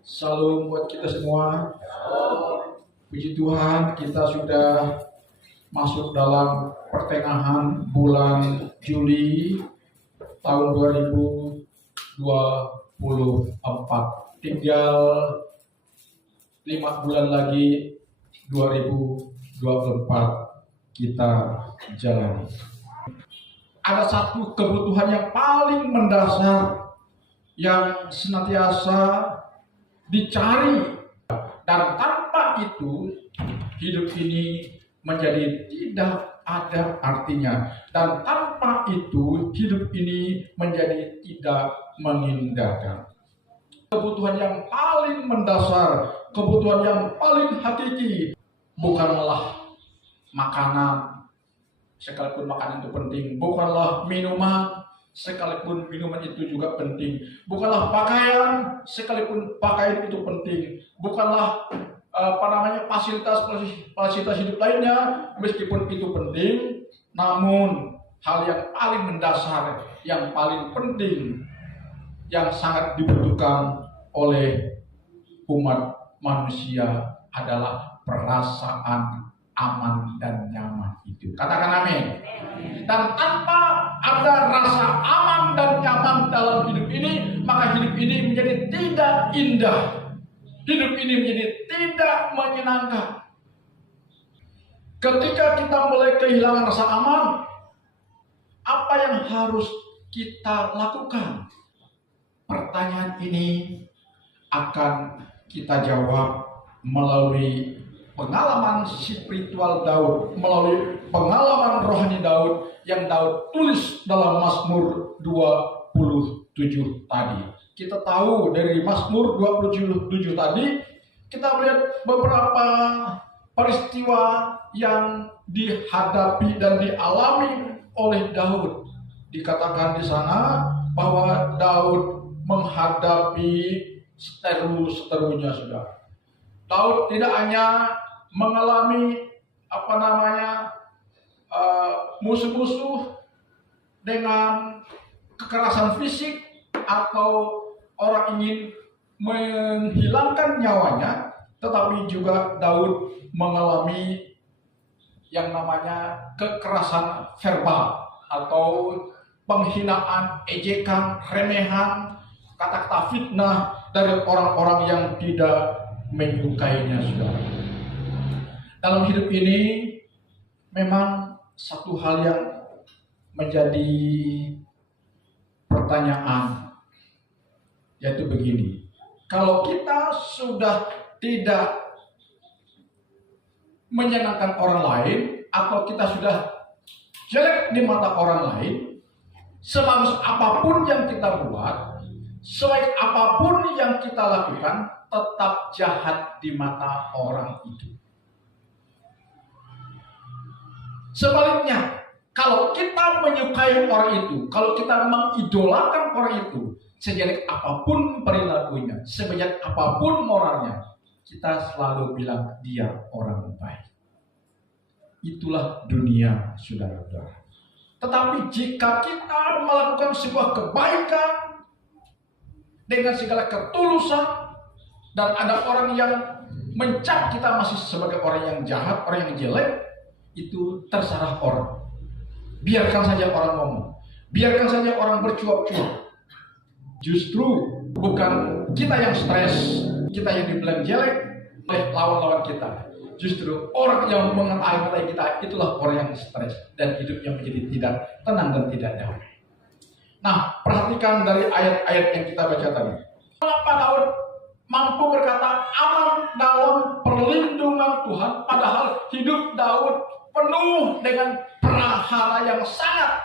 Salam buat kita semua. Puji Tuhan, kita sudah masuk dalam pertengahan bulan Juli tahun 2024. Tinggal 5 bulan lagi 2024 kita jalani. Ada satu kebutuhan yang paling mendasar yang senantiasa dicari, dan tanpa itu hidup ini menjadi tidak ada artinya, dan tanpa itu hidup ini menjadi tidak mengindahkan. Kebutuhan yang paling mendasar, kebutuhan yang paling hakiki bukanlah makanan, sekalipun makanan itu penting, bukanlah minuman, sekalipun minuman itu juga penting, bukanlah pakaian, sekalipun pakaian itu penting, bukanlah fasilitas hidup lainnya, meskipun itu penting, namun hal yang paling mendasar, yang paling penting, yang sangat dibutuhkan oleh umat manusia adalah perasaan aman dan nyaman itu. Katakan amin. Dan tanpa ada rasa aman dan nyaman dalam hidup ini, maka hidup ini menjadi tidak indah. Hidup ini menjadi tidak menyenangkan. Ketika kita mulai kehilangan rasa aman, apa yang harus kita lakukan? Pertanyaan ini akan kita jawab melalui pengalaman spiritual Daud, melalui pengalaman rohani Daud yang Daud tulis dalam Mazmur 27 tadi. Kita tahu dari Mazmur 27 tadi, kita melihat beberapa peristiwa yang dihadapi dan dialami oleh Daud. Dikatakan di sana bahwa Daud menghadapi seteru-seterunya, saudara. Daud tidak hanya mengalami musuh-musuh dengan kekerasan fisik atau orang ingin menghilangkan nyawanya, tetapi juga Daud mengalami yang namanya kekerasan verbal atau penghinaan, ejekan, remehan, kata-kata fitnah dari orang-orang yang tidak menyukainya, saudara. Dalam hidup ini memang satu hal yang menjadi pertanyaan, yaitu begini: kalau kita sudah tidak menyenangkan orang lain, atau kita sudah jelek di mata orang lain, sebagus apapun yang kita buat, sebaik apapun yang kita lakukan, tetap jahat di mata orang itu. Sebaliknya, kalau kita menyukai orang itu, kalau kita mengidolakan orang itu, sejelek apapun perilakunya, sebejat apapun moralnya, kita selalu bilang dia orang baik. Itulah dunia, saudara-saudara. Tetapi jika kita melakukan sebuah kebaikan dengan segala ketulusan, dan ada orang yang mencap kita masih sebagai orang yang jahat, orang yang jelek, itu terserah orang. Biarkan saja orang ngomong, biarkan saja orang bercuap-cuap. Justru bukan kita yang stres, kita yang dibilang jelek oleh lawan-lawan kita. Justru orang yang mengatai kita, itulah orang yang stres dan hidupnya menjadi tidak tenang dan tidak damai. Nah, perhatikan dari ayat-ayat yang kita baca tadi. Kenapa Daud mampu berkata aman dalam perlindungan Tuhan, padahal hidup Daud penuh dengan prahara yang sangat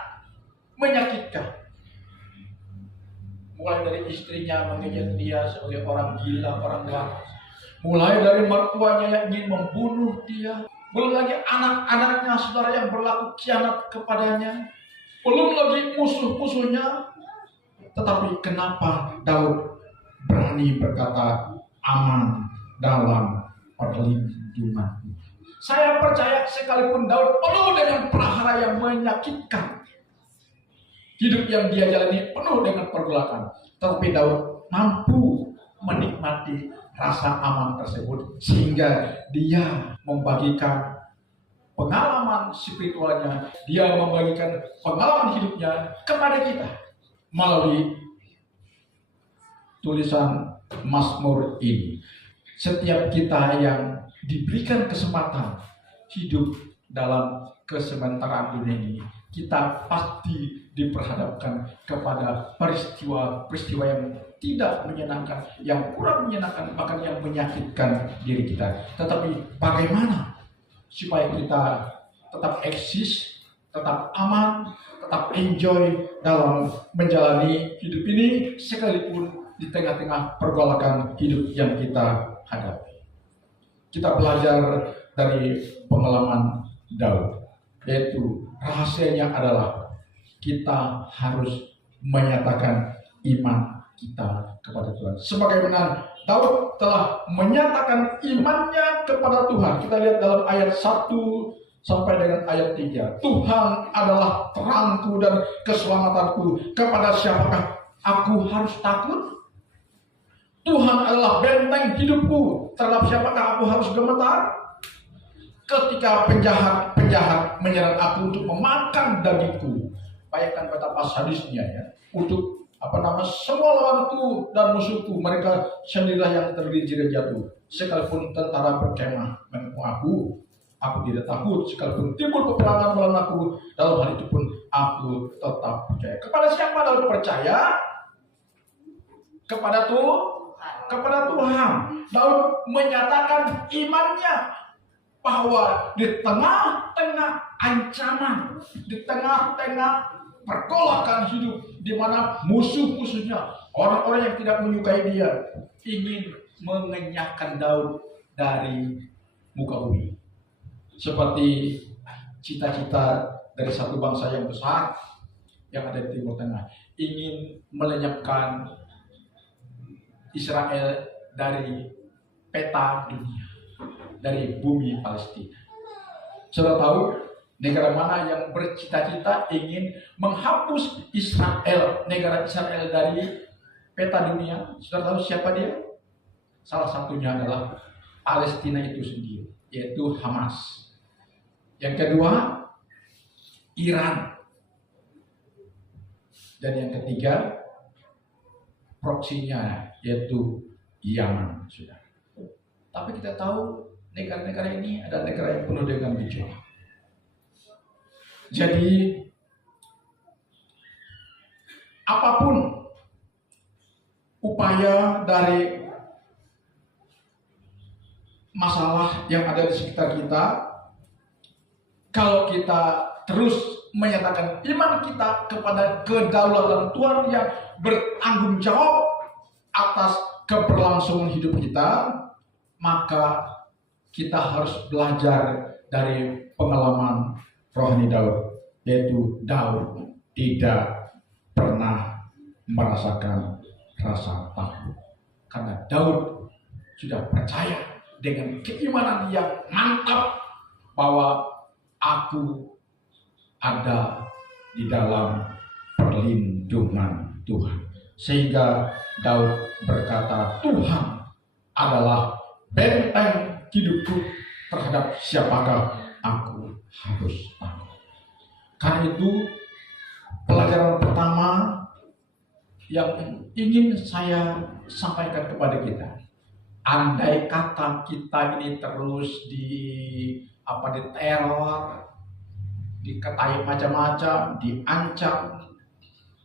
menyakitkan. Mulai dari istrinya mengejek dia sebagai orang gila, orang waras. Mulai dari mertuanya yang ingin membunuh dia. Belum lagi anak-anaknya, saudara, yang berlaku khianat kepadanya. Belum lagi musuh-musuhnya. Tetapi kenapa Daud berani berkata aman dalam perlindungan? Saya percaya sekalipun Daud penuh dengan prahara yang menyakitkan, hidup yang dia jalani penuh dengan pergolakan, tetapi Daud mampu menikmati rasa aman tersebut, sehingga dia membagikan pengalaman spiritualnya, dia membagikan pengalaman hidupnya kepada kita melalui tulisan Mazmur ini. Setiap kita yang diberikan kesempatan hidup dalam kesementaraan dunia ini, kita pasti diperhadapkan kepada peristiwa-peristiwa yang tidak menyenangkan, yang kurang menyenangkan, bahkan yang menyakitkan diri kita. Tetapi bagaimana supaya kita tetap eksis, tetap aman, tetap enjoy dalam menjalani hidup ini, sekalipun di tengah-tengah pergolakan hidup yang kita hadapi. Kita belajar dari pengalaman Daud, yaitu rahasianya adalah kita harus menyatakan iman kita kepada Tuhan. Sebagaimana Daud telah menyatakan imannya kepada Tuhan. Kita lihat dalam ayat 1 sampai dengan ayat 3. Tuhan adalah terangku dan keselamatanku. Kepada siapakah aku harus takut? Tuhan adalah benteng hidupku. Terhadap siapakah aku harus gemetar? Ketika penjahat menyerang aku untuk memakan dagingku, bayangkan betapa sadisnya ya, untuk semua lawanku dan musuhku, mereka sendirilah yang tergelincir jatuh. Sekalipun tentara berkemah mengepung aku tidak takut. Sekalipun timbul peperangan melawan aku, dalam hal itu pun aku tetap percaya. Kepada siapa Daud percaya? Kepada Tuhan. Daud menyatakan imannya bahwa di tengah-tengah ancaman, di tengah-tengah pergolakan hidup, di mana musuh-musuhnya, orang-orang yang tidak menyukai dia, ingin mengenyahkan Daud dari muka bumi. Seperti cita-cita dari satu bangsa yang besar yang ada di Timur Tengah, ingin melenyapkan Israel dari peta dunia, dari bumi Palestina. Saudara tahu negara mana yang bercita-cita ingin menghapus Israel, negara Israel dari peta dunia? Saudara tahu siapa dia? Salah satunya adalah Palestina itu sendiri, yaitu Hamas. Yang kedua, Iran. Dan yang ketiga, proksinya, yaitu Yaman. Sudah. Tapi kita tahu negara-negara ini adalah negara yang penuh dengan gejolak. Jadi apapun upaya dari masalah yang ada di sekitar kita, kalau kita terus menyatakan iman kita kepada kedaulatan Tuhan yang bertanggung jawab atas keberlangsungan hidup kita, maka kita harus belajar dari pengalaman rohani Daud, yaitu Daud tidak pernah merasakan rasa takut, karena Daud sudah percaya dengan keimanan yang mantap bahwa aku ada di dalam perlindungan Tuhan. Sehingga Daud berkata, Tuhan adalah benteng hidupku, terhadap siapakah aku harus takut. Karena itu pelajaran pertama yang ingin saya sampaikan kepada kita, andai kata kita ini terus diteror, dikatai macam-macam, diancam,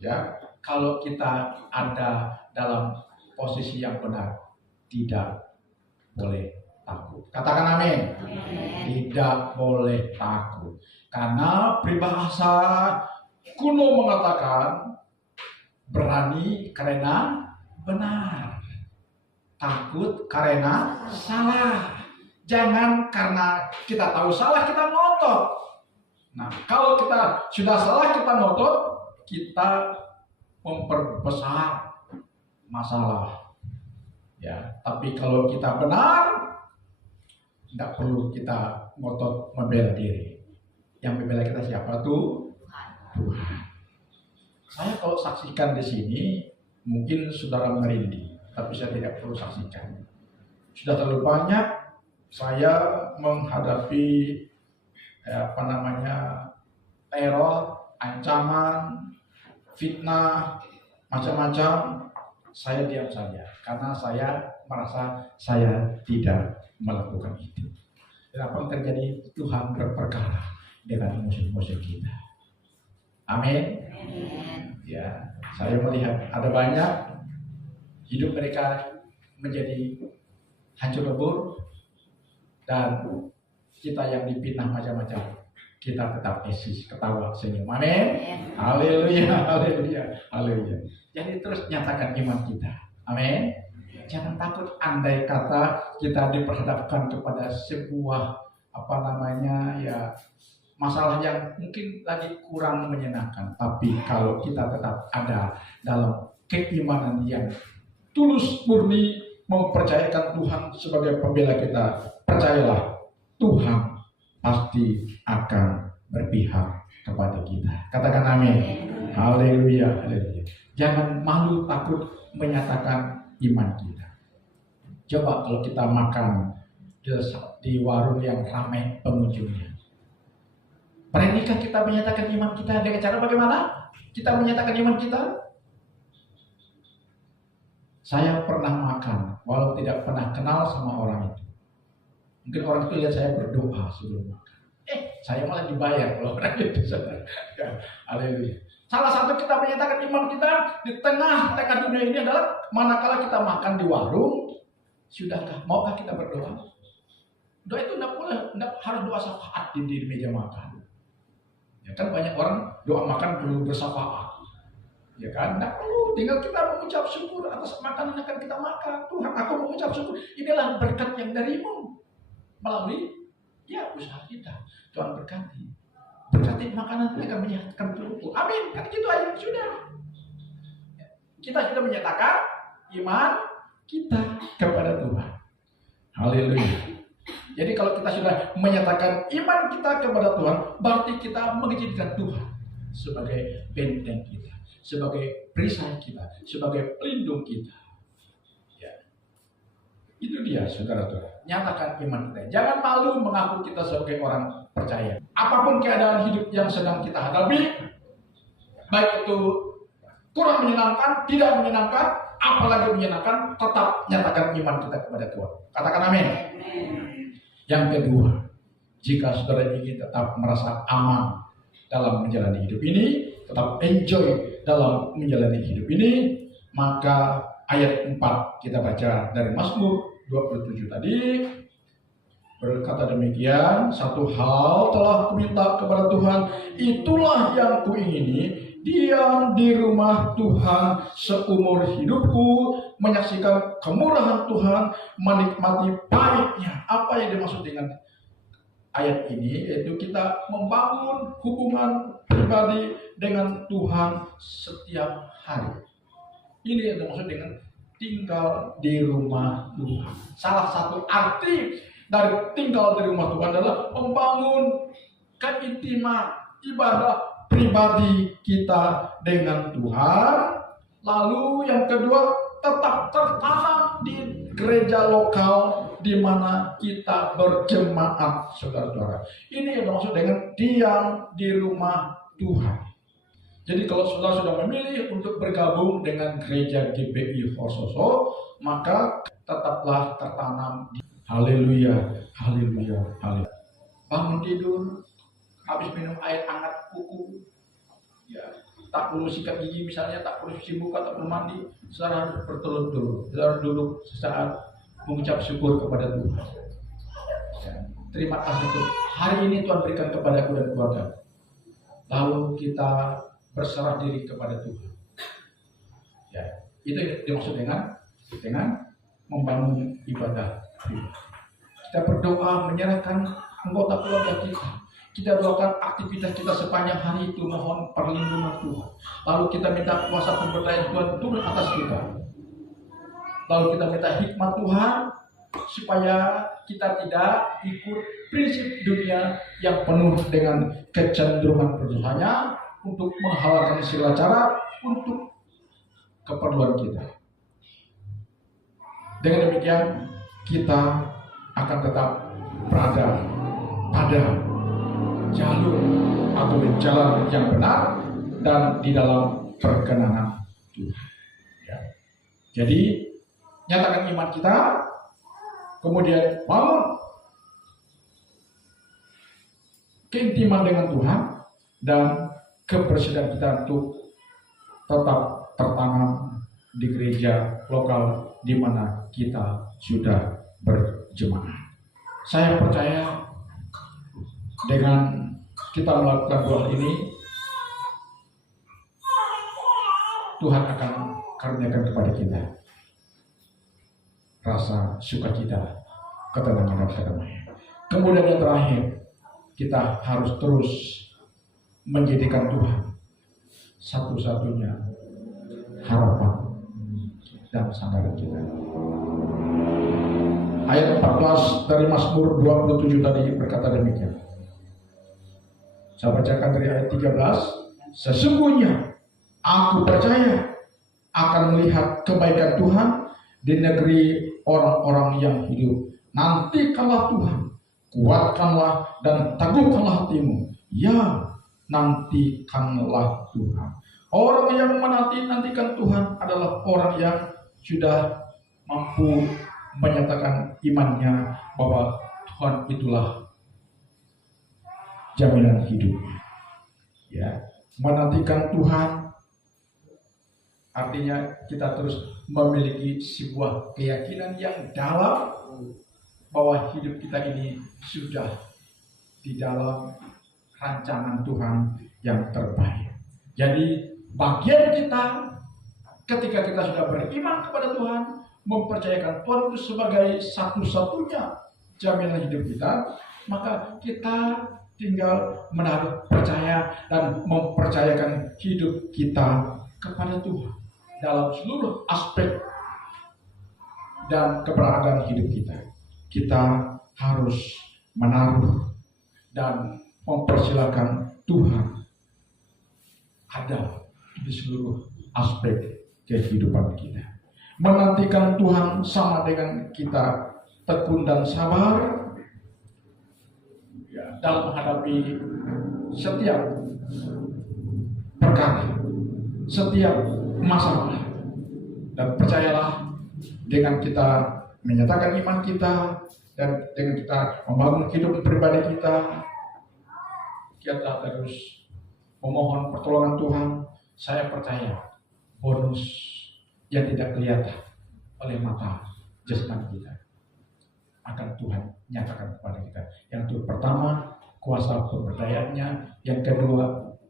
ya, kalau kita ada dalam posisi yang benar, tidak boleh takut. Katakan amin. Tidak boleh takut. Karena peribahasa kuno mengatakan berani karena benar, takut karena salah. Jangan karena kita tahu salah kita ngotot. Nah, kalau kita sudah salah kita ngotot, kita memperbesar masalah. Ya, tapi kalau kita benar, tidak perlu kita ngotot membela diri. Yang membela kita siapa tuh? Tuhan. Saya kalau saksikan di sini, Mungkin saudara merinding, tapi saya tidak perlu saksikan. Sudah terlalu banyak saya menghadapi teror, ancaman, fitnah, macam-macam. Saya diam saja karena saya merasa saya tidak melakukan itu. Dan apa yang terjadi? Tuhan berperkara dengan musuh-musuh kita. Amin. Ya, saya melihat ada banyak hidup mereka menjadi hancur lebur, dan kita yang dipitnah macam-macam, kita tetap eksis, ketawa, senyum. Amin. Haleluya, haleluya, haleluya. Jadi terus nyatakan iman kita. Amin. Jangan takut andai kata kita diperhadapkan kepada sebuah masalah yang mungkin lagi kurang menyenangkan. Tapi kalau kita tetap ada dalam keimanan yang tulus murni, mempercayakan Tuhan sebagai pembela kita, percayalah Tuhan pasti akan berpihak kepada kita. Katakan amin. Haleluya, haleluya. Jangan malu takut menyatakan iman kita. Coba kalau kita makan di warung yang ramai pengunjungnya, beraninkah kita menyatakan iman kita? Dengan cara bagaimana kita menyatakan iman kita? Saya pernah makan, walau tidak pernah kenal sama orang itu. Mungkin orang itu lihat saya berdoa sebelum makan. Saya malah dibayar kalau orang itu. Haleluya. Salah satu kita menyatakan iman kita di tengah-tengah dunia ini adalah manakala kita makan di warung, maukah kita berdoa? Doa itu tidak harus doa syafaat di meja makan. Ya kan banyak orang doa makan perlu bersyafaat. Ya kan, tidak perlu. Tinggal kita mengucap syukur atas makanan yang akan kita makan. Tuhan, aku mengucap syukur. Inilah berkat yang darimu melalui usaha kita. Tuhan berkati. Berkati makanan yang akan menyatakan perutku. Amin. Kan gitu aja sudah. Kita sudah menyatakan iman kita kepada Tuhan. Haleluya. Jadi kalau kita sudah menyatakan iman kita kepada Tuhan, berarti kita mengizinkan Tuhan sebagai benteng kita, sebagai perisai kita, sebagai pelindung kita. Ya. Itu dia, saudara-saudara. Nyatakan iman kita. Jangan malu mengaku kita sebagai orang percaya. Apapun keadaan hidup yang sedang kita hadapi, baik itu kurang menyenangkan, tidak menyenangkan, apalagi menyenangkan, tetap nyatakan iman kita kepada Tuhan. Katakan amin. Yang kedua, jika saudara ingin tetap merasa aman dalam menjalani hidup ini, tetap enjoy dalam menjalani hidup ini, maka ayat 4 kita baca dari Mazmur 27 tadi berkata demikian, satu hal telah kuminta kepada Tuhan, itulah yang kuingini, diam di rumah Tuhan seumur hidupku, menyaksikan kemurahan Tuhan, menikmati baiknya. Apa yang dimaksud dengan ayat ini? Yaitu kita membangun hubungan pribadi dengan Tuhan setiap hari. Ini yang dimaksud dengan tinggal di rumah Tuhan. Salah satu arti dari tinggal di rumah Tuhan adalah membangun keintiman ibadah pribadi kita dengan Tuhan. Lalu yang kedua, tetap tertanam di gereja lokal di mana kita berjemaat, saudara-saudara. Ini yang dimaksud dengan diam di rumah Tuhan. Jadi kalau saudara sudah memilih untuk bergabung dengan gereja GBI Horsoso, maka tetaplah tertanam di haleluya, haleluya, haleluya. Bangun tidur, habis minum air hangat kuku, ya, tak perlu sikat gigi misalnya, tak perlu cuci muka, tak perlu mandi, saudara harus bertelut dulu, saudara harus duduk sesaat mengucap syukur kepada Tuhan. Ya, terima kasih Tuhan, hari ini Tuhan berikan kepadaku dan keluarga. Lalu kita berserah diri kepada Tuhan. Ya, itu yang dimaksud dengan membangun ibadah. Kita berdoa menyerahkan anggota keluarga kita. Kita doakan aktivitas kita sepanjang hari itu, mohon perlindungan Tuhan. Lalu kita minta kuasa pemberdayaan Tuhan turun atas kita. Lalu kita minta hikmat Tuhan supaya kita tidak ikut prinsip dunia yang penuh dengan kecenderungan berdosanya, untuk menghalalkan segala cara untuk keperluan kita. Dengan demikian kita akan tetap berada pada jalur atau jalan yang benar dan di dalam perkenanan Tuhan. Ya. Jadi nyatakan iman kita, kemudian bangun keintiman dengan Tuhan dan kebersihan kita untuk tetap tertanam di gereja lokal di mana kita sudah berjemaah. Saya percaya dengan kita melakukan doa ini, Tuhan akan karuniakan kepada kita rasa sukacita, ketenangan dan kedamaian. Kemudian yang terakhir, kita harus terus menjadikan Tuhan satu-satunya harapan dan sandaran kita. Ayat 14 dari Mazmur 27 tadi berkata demikian. Saya bacakan dari ayat 13. Sesungguhnya aku percaya akan melihat kebaikan Tuhan di negeri orang-orang yang hidup. Nantikanlah Tuhan, kuatkanlah dan teguhkanlah hatimu. Ya, nantikanlah Tuhan. Orang yang menantikan Tuhan adalah orang yang sudah mampu menyatakan imannya bahwa Tuhan itulah jaminan hidupnya. Ya, menantikan Tuhan artinya kita terus memiliki sebuah keyakinan yang dalam bahwa hidup kita ini sudah di dalam rancangan Tuhan yang terbaik. Jadi bagian kita ketika kita sudah beriman kepada Tuhan, mempercayakan Tuhan itu sebagai satu-satunya jaminan hidup kita, maka kita tinggal menaruh percaya dan mempercayakan hidup kita kepada Tuhan dalam seluruh aspek dan keberadaan hidup kita. Kita harus menaruh dan mempersilakan Tuhan ada di seluruh aspek kehidupan kita. Menantikan Tuhan sama dengan kita tekun dan sabar ya, dalam menghadapi setiap perkara, setiap masalah. Dan percayalah, dengan kita menyatakan iman kita dan dengan kita membangun hidup pribadi kita terus memohon pertolongan Tuhan. Saya percaya bonus yang tidak kelihatan oleh mata jasmani kita akan Tuhan nyatakan kepada kita. Yang pertama, kuasa pemberdayaannya. Yang kedua,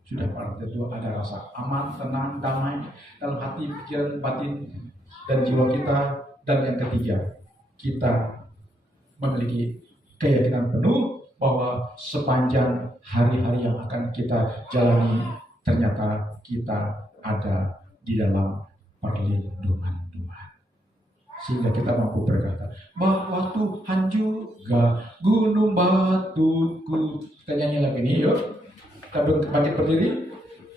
sudah tentu ada rasa aman, tenang, damai dalam hati, pikiran, batin, dan jiwa kita. Dan yang ketiga, kita memiliki keyakinan penuh bahwa sepanjang hari-hari yang akan kita jalani, ternyata kita ada di dalam perlindungan Tuhan. Sehingga kita mampu berkata bahwa Tuhan juga gunung batuku. Kita nyanyi lagi nih, yuk. Kita bangkit berdiri.